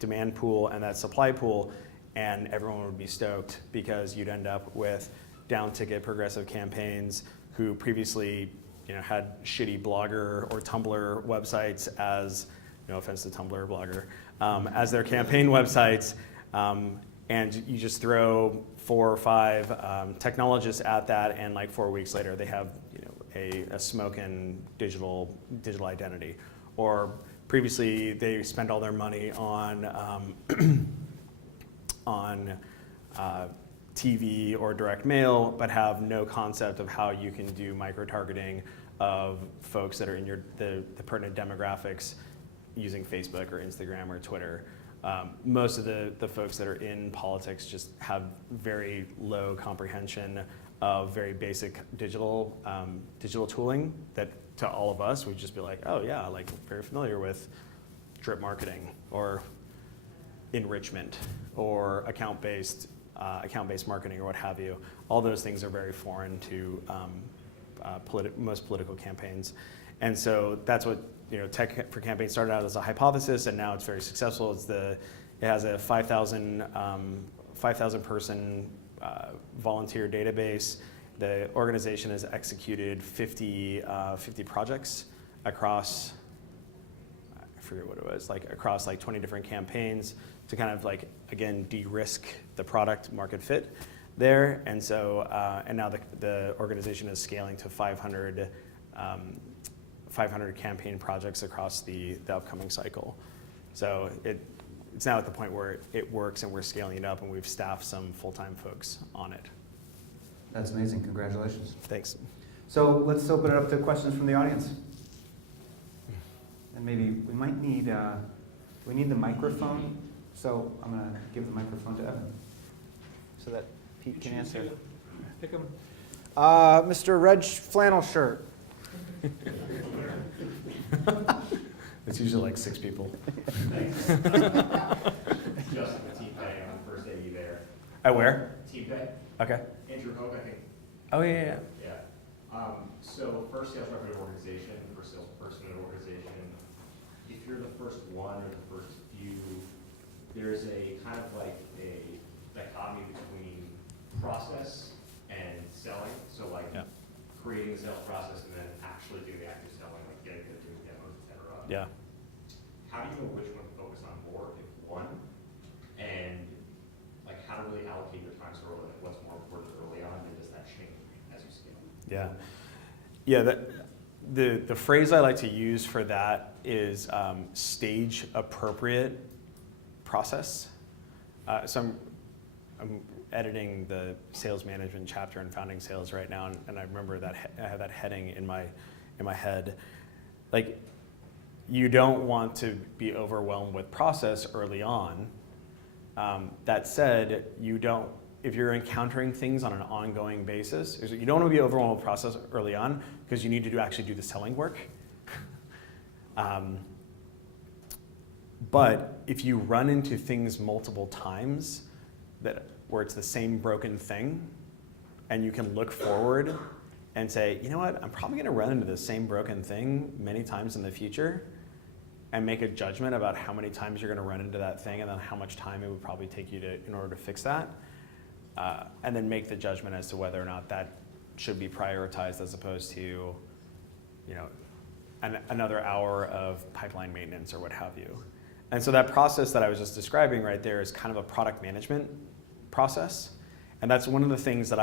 demand pool and that supply pool, and everyone would be stoked because you'd end up with down-ticket progressive campaigns who previously had shitty Blogger or Tumblr websites as, no offense to Tumblr or Blogger, as their campaign websites, and you just throw 4 or 5 technologists at that, and 4 weeks later they have a smoking digital identity. Or previously they spent all their money on TV or direct mail, but have no concept of how you can do micro-targeting of folks that are in the pertinent demographics using Facebook or Instagram or Twitter. Most of the folks that are in politics just have very low comprehension of very basic digital tooling that to all of us would just be like, oh yeah, very familiar with drip marketing or enrichment or account-based marketing or what have you. All those things are very foreign to most political campaigns. And so that's what Tech for Campaign started out as a hypothesis, and now it's very successful. It has a 5,000 person volunteer database. The organization has executed 50 projects across, I forget what it was, across 20 different campaigns to kind of again de-risk the product market fit there. And so and now the organization is scaling to 500 campaign projects across the upcoming cycle. So it's now at the point where it works and we're scaling it up and we've staffed some full-time folks on it. That's amazing. Congratulations. Thanks. So let's open it up to questions from the audience. And maybe we might need the microphone. So I'm going to give the microphone to Evan so that Pete can answer. Pick him. Mr. Reg Flannel Shirt. It's usually 6 people. Thanks. Justin, the team pay on the first day you there. At where? Team pay. Okay. Andrew Hope, I think. Oh, yeah. So first sales rep in an organization, first salesperson in an organization, if you're the first one or the first few, there's a kind of a dichotomy between process and selling. So creating the sales process and then actually doing the active selling, getting good, doing demos, et cetera. Yeah. How do you know which one to focus on more, if one? And how to really allocate your time so early, what's more important early on, and does that change as you scale? Yeah. Yeah, the phrase I like to use for that is stage appropriate process. So I'm editing the sales management chapter in Founding Sales right now, and I remember that I have that heading in my head. You don't want to be overwhelmed with process early on. That said, if you're encountering things on an ongoing basis, you don't want to be overwhelmed with process early on because you need to actually do the selling work. But if you run into things multiple times where it's the same broken thing, and you can look forward and say, you know what, I'm probably going to run into the same broken thing many times in the future, and make a judgment about how many times you're going to run into that thing and then how much time it would probably take you in order to fix that, and then make the judgment as to whether or not that should be prioritized as opposed to another hour of pipeline maintenance or what have you. And so that process that I was just describing right there is kind of a product management process. And that's one of the things that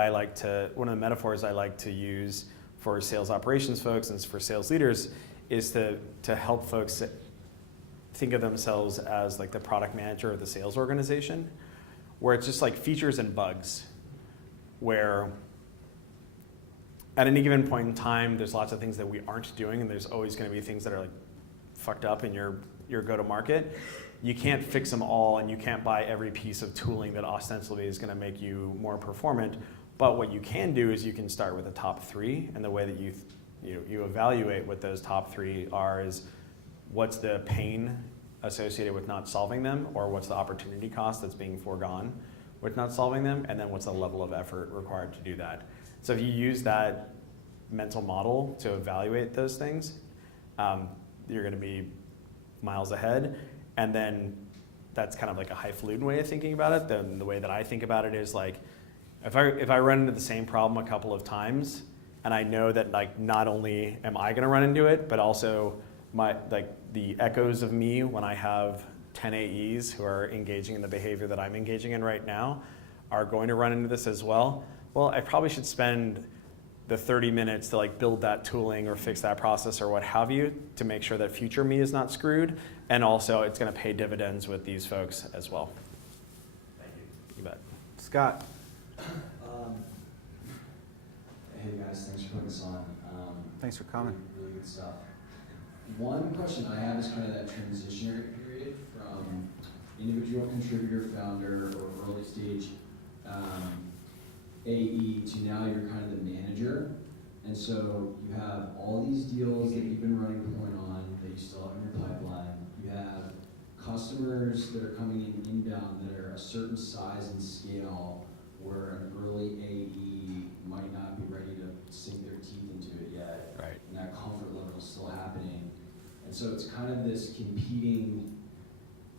one of the metaphors I like to use for sales operations folks and for sales leaders is to help folks think of themselves as like the product manager of the sales organization, where it's just like features and bugs, where at any given point in time, there's lots of things that we aren't doing, and there's always going to be things that are like fucked up in your go-to-market. You can't fix them all, and you can't buy every piece of tooling that ostensibly is going to make you more performant. But what you can do is you can start with the top 3, and the way that you evaluate what those top 3 are is what's the pain associated with not solving them, or what's the opportunity cost that's being foregone with not solving them, and then what's the level of effort required to do that. So if you use that mental model to evaluate those things, you're going to be miles ahead. And then that's kind of like a highfalutin way of thinking about it. Then the way that I think about it is like, if I run into the same problem a couple of times, and I know that like not only am I going to run into it, but also the echoes of me when I have 10 AEs who are engaging in the behavior that I'm engaging in right now are going to run into this as well. Well, I probably should spend the 30 minutes to like build that tooling or fix that process or what have you to make sure that future me is not screwed. And also it's going to pay dividends with these folks as well. Thank you. You bet. Scott. Hey guys, thanks for putting this on. Thanks for coming. Really good stuff. One question I have is kind of that transitionary period from individual contributor, founder, or early stage AE to now you're kind of the manager. And so you have all these deals that you've been running point on that you still have in your pipeline. You have customers that are coming in inbound that are a certain size and scale where an early AE might not be ready to sink their teeth into it yet. Right. And that comfort level is still happening. And so it's kind of this competing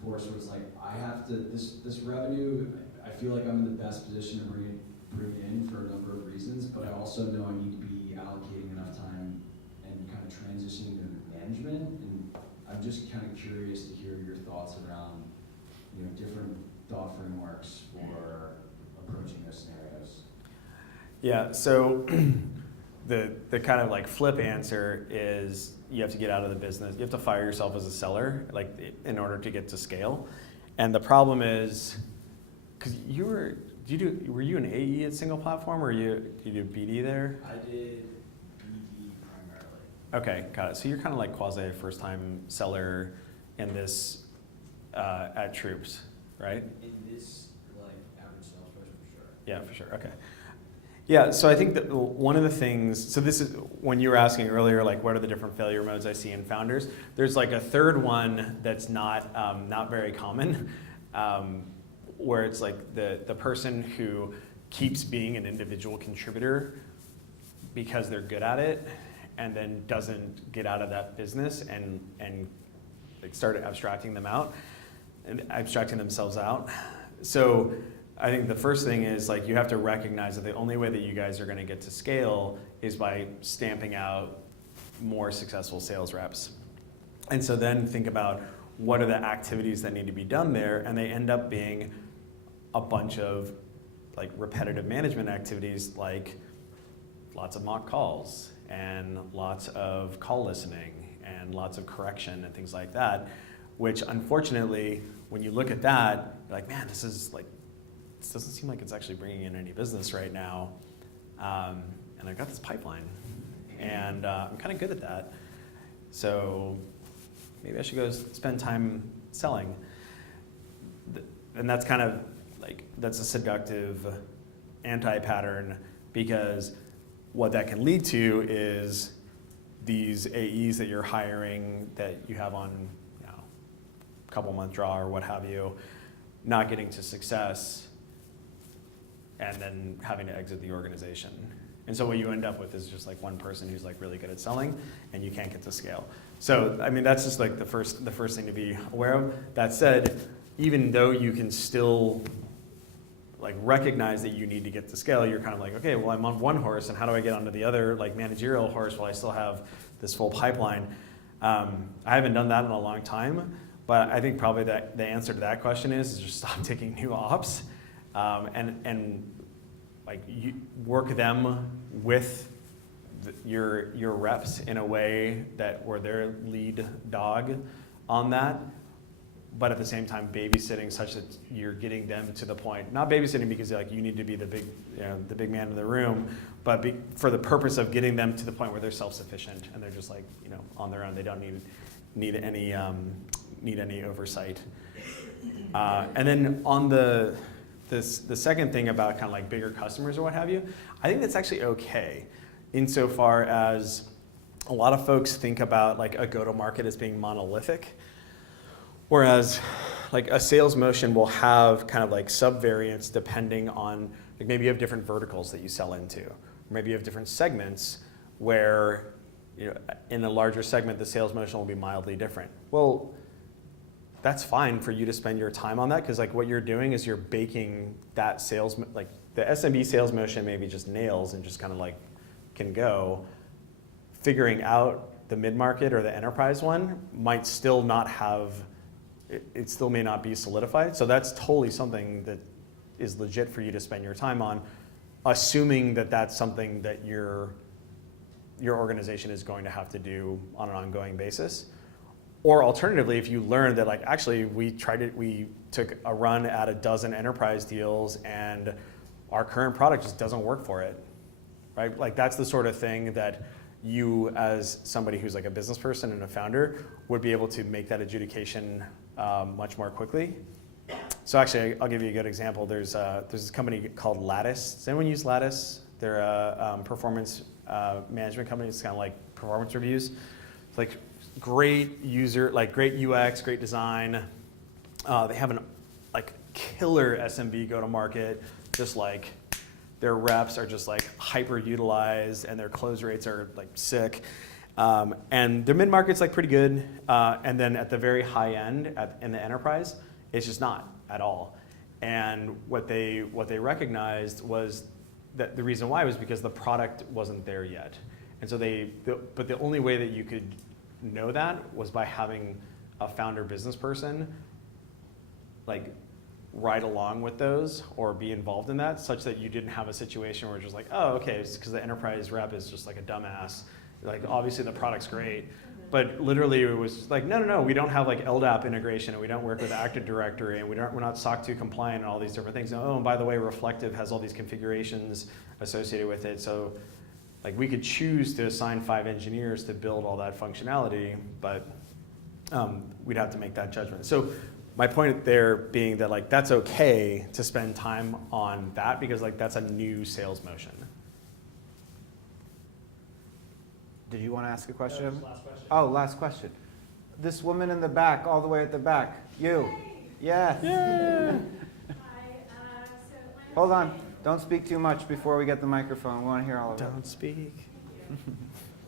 force where it's like, I have to, this revenue, I feel like I'm in the best position to bring it in for a number of reasons, but I also know I need to be allocating enough time and kind of transitioning to management. And I'm just kind of curious to hear your thoughts around, different thought frameworks for approaching those scenarios. Yeah, so the kind of like flip answer is you have to get out of the business. You have to fire yourself as a seller, like in order to get to scale. And the problem is, because were you an AE at Single Platform, or did you do BD there? I did BD primarily. Okay, got it. So you're kind of like quasi first time seller in this at Troops, right? In this, like, average salesperson, for sure. Yeah, for sure. Okay. Yeah, so I think that one of the things, so this is, when you were asking earlier, like what are the different failure modes I see in founders, there's like a third one that's not very common, where it's like the person who keeps being an individual contributor because they're good at it, and then doesn't get out of that business and like start abstracting themselves out. So I think the first thing is like you have to recognize that the only way that you guys are going to get to scale is by stamping out more successful sales reps. And so then think about what are the activities that need to be done there, and they end up being a bunch of like repetitive management activities, like lots of mock calls and lots of call listening and lots of correction and things like that, which unfortunately, when you look at that, you're like, man, this doesn't seem like it's actually bringing in any business right now. And I've got this pipeline, and I'm kind of good at that. So maybe I should go spend time selling. And that's kind of like, that's a seductive anti-pattern, because what that can lead to is these AEs that you're hiring that you have on a couple month draw or what have you, not getting to success, and then having to exit the organization. And so what you end up with is just like one person who's like really good at selling, and you can't get to scale. So I mean, that's just like the first thing to be aware of. That said, even though you can still like recognize that you need to get to scale, you're kind of like, okay, well, I'm on one horse, and how do I get onto the other like managerial horse while I still have this full pipeline? I haven't done that in a long time, but I think probably that the answer to that question is just stop taking new ops, and like you work them with your reps in a way that where they're lead dog on that, but at the same time babysitting such that you're getting them to the point, not babysitting because like you need to be the big, the big man in the room, but for the purpose of getting them to the point where they're self-sufficient and they're just like, on their own. They don't need any oversight. And then on the second thing about kind of like bigger customers or what have you, I think that's actually okay, insofar as a lot of folks think about like a go-to-market as being monolithic. Whereas like a sales motion will have kind of like subvariants depending on, like maybe you have different verticals that you sell into, or maybe you have different segments where in a larger segment the sales motion will be mildly different. Well, that's fine for you to spend your time on that, because like what you're doing is you're baking that sales, like the SMB sales motion maybe just nails and just kind of like can go. Figuring out the mid-market or the enterprise one might still not have, it still may not be solidified. So that's totally something that is legit for you to spend your time on, assuming that that's something that your organization is going to have to do on an ongoing basis. Or alternatively, if you learn that like actually we took a run at a dozen enterprise deals and our current product just doesn't work for it, right? Like that's the sort of thing that you as somebody who's like a business person and a founder would be able to make that adjudication much more quickly. So actually, I'll give you a good example. There's this company called Lattice. Does anyone use Lattice? They're a performance management company. It's kind of like performance reviews. It's like great user, like great UX, great design. They have an like killer SMB go-to-market, just like their reps are just like hyper utilized and their close rates are like sick. And their mid-market's like pretty good. And then at the very high end in the enterprise, it's just not at all. And what they recognized was that the reason why was because the product wasn't there yet. And so but the only way that you could know that was by having a founder business person like ride along with those or be involved in that, such that you didn't have a situation where it's just like, oh, okay, it's because the enterprise rep is just like a dumbass. Like obviously the product's great, but literally it was like, no, we don't have like LDAP integration and we don't work with Active Directory and we're not SOC 2 compliant and all these different things. Oh, and by the way, Reflective has all these configurations associated with it. So like we could choose to assign 5 engineers to build all that functionality, but we'd have to make that judgment. So my point there being that like that's okay to spend time on that because like that's a new sales motion. Did you want to ask a question? No, just last question. Oh, last question. This woman in the back, all the way at the back. You. Hey. Yes. Hi. So my Hold name's on. Jane. Don't speak too much before we get the microphone. We want to hear all of it. Don't speak. Thank you.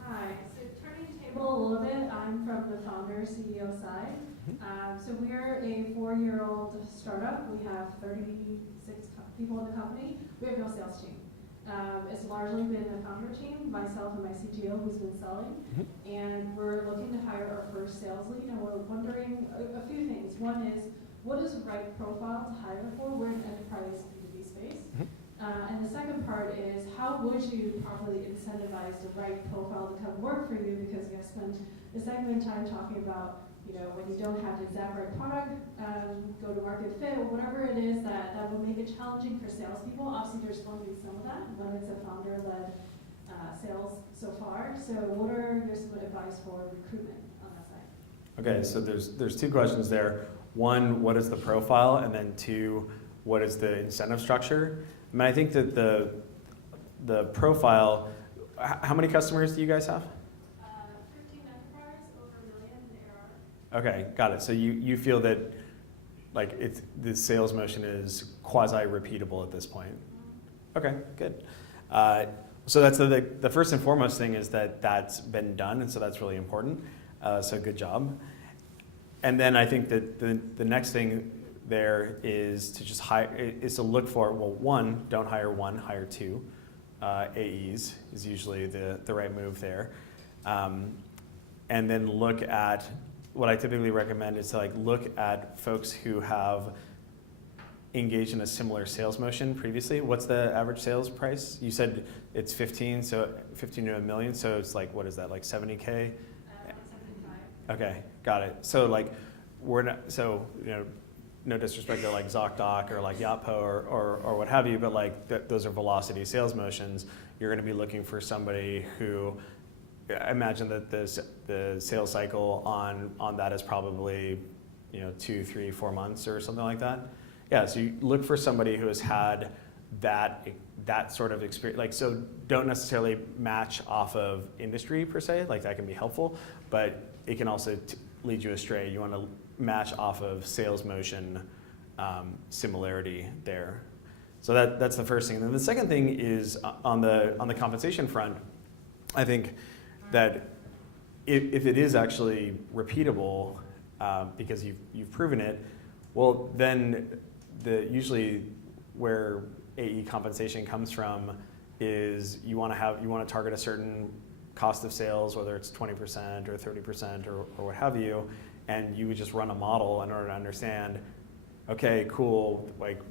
Hi. So turning the table a little bit, I'm from the founder CEO side. So we're a 4-year-old startup. We have 36 people in the company. We have no sales team. It's largely been a founder team, myself and my CTO who's been selling. And we're looking to hire our first sales lead, and we're wondering a few things. One is, what is the right profile to hire for? We're in enterprise B2B space. And the second part is, how would you properly incentivize the right profile to come work for you? Because we have spent a segment of time talking about, when you don't have the exact right product, go to market fit, or whatever it is that will make it challenging for salespeople. Obviously, there's going to be some of that when it's a founder-led sales so far. So what are your some advice for recruitment on that side? Okay, so there's 2 questions there. One, what is the profile? And then 2, what is the incentive structure? I mean, I think that the profile, how many customers do you guys have? 15 enterprise, over $1 million in ARR. Okay, got it. So you feel that like the sales motion is quasi-repeatable at this point? Okay, good. So that's the first and foremost thing is that that's been done, and so that's really important. So good job. And then I think that the next thing there is to just to look for, well, 1, don't hire 1, hire 2. AEs is usually the right move there. And then look at, what I typically recommend is to like look at folks who have engaged in a similar sales motion previously. What's the average sales price? You said it's 15, so 15 to a million, so it's like, what is that, like 70K? Like 75. Okay, got it. So like, we're not, so, you know, no disrespect to like ZocDoc or like Yotpo or what have you, but like those are velocity sales motions. You're gonna be looking for somebody who, I imagine that the sales cycle on that is probably, you know, 2, 3, 4 months or something like that. Yeah, so you look for somebody who has had that sort of experience. Like, so don't necessarily match off of industry per se, like that can be helpful, but it can also lead you astray. You want to match off of sales motion similarity there. So that's the first thing. And then the second thing is on the compensation front, I think that if it is actually repeatable because you've proven it, well then usually where AE compensation comes from is you want to target a certain cost of sales, whether it's 20% or 30% or what have you, and you would just run a model in order to understand, okay, cool, like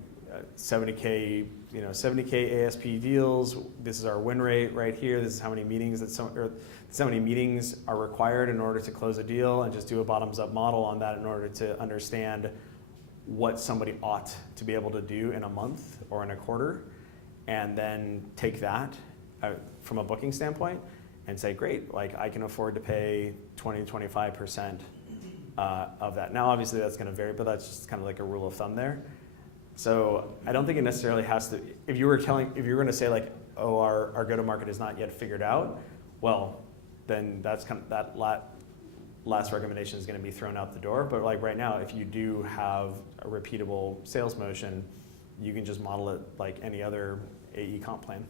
70K, you know, 70K ASP deals. This is our win rate right here. This is how many meetings how many meetings are required in order to close a deal, and just do a bottoms-up model on that in order to understand what somebody ought to be able to do in a month or in a quarter, and then take that from a booking standpoint and say, great, like I can afford to pay 20, 25% of that. Now, obviously that's gonna vary, but that's just kind of like a rule of thumb there. So I don't think it necessarily has to, if you were gonna say like, oh, our go-to-market is not yet figured out, well, then that's kind of, that last recommendation is gonna be thrown out the door. But like right now, if you do have a repeatable sales motion, you can just model it like any other AE comp plan.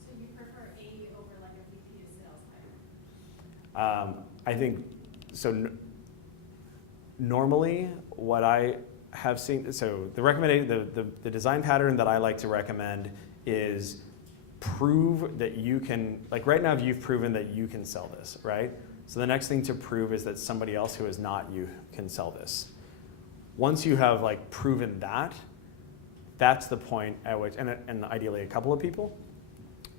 So you prefer AE over like a VP of sales type? I think, so normally what I have seen, so the design pattern that I like to recommend is prove that you can, like right now you've proven that you can sell this, right? So the next thing to prove is that somebody else who is not you can sell this. Once you have like proven that, that's the point at which, and ideally a couple of people,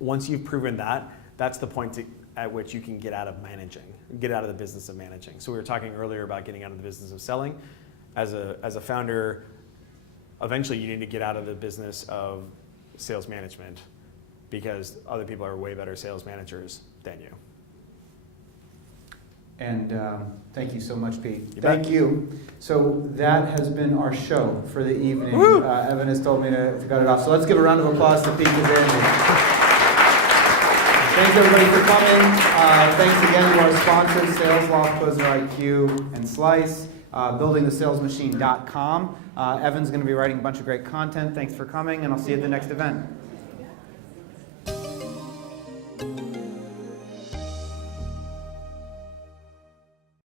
once you've proven that, that's the point at which you can get out of the business of managing. So we were talking earlier about getting out of the business of selling. As a founder, eventually you need to get out of the business of sales management because other people are way better sales managers than you. And thank you so much, Pete. You Thank bet. you. So that has been our show for the evening. Evan has told me to cut it off. So let's give a round of applause to Pete Kazanjy. Thanks everybody for coming. Thanks again to our sponsors, Sales Loft, Closer IQ, and Slice. buildingthesalesmachine.com. Evan's going to be writing a bunch of great content. Thanks for coming, and I'll see you at the next event.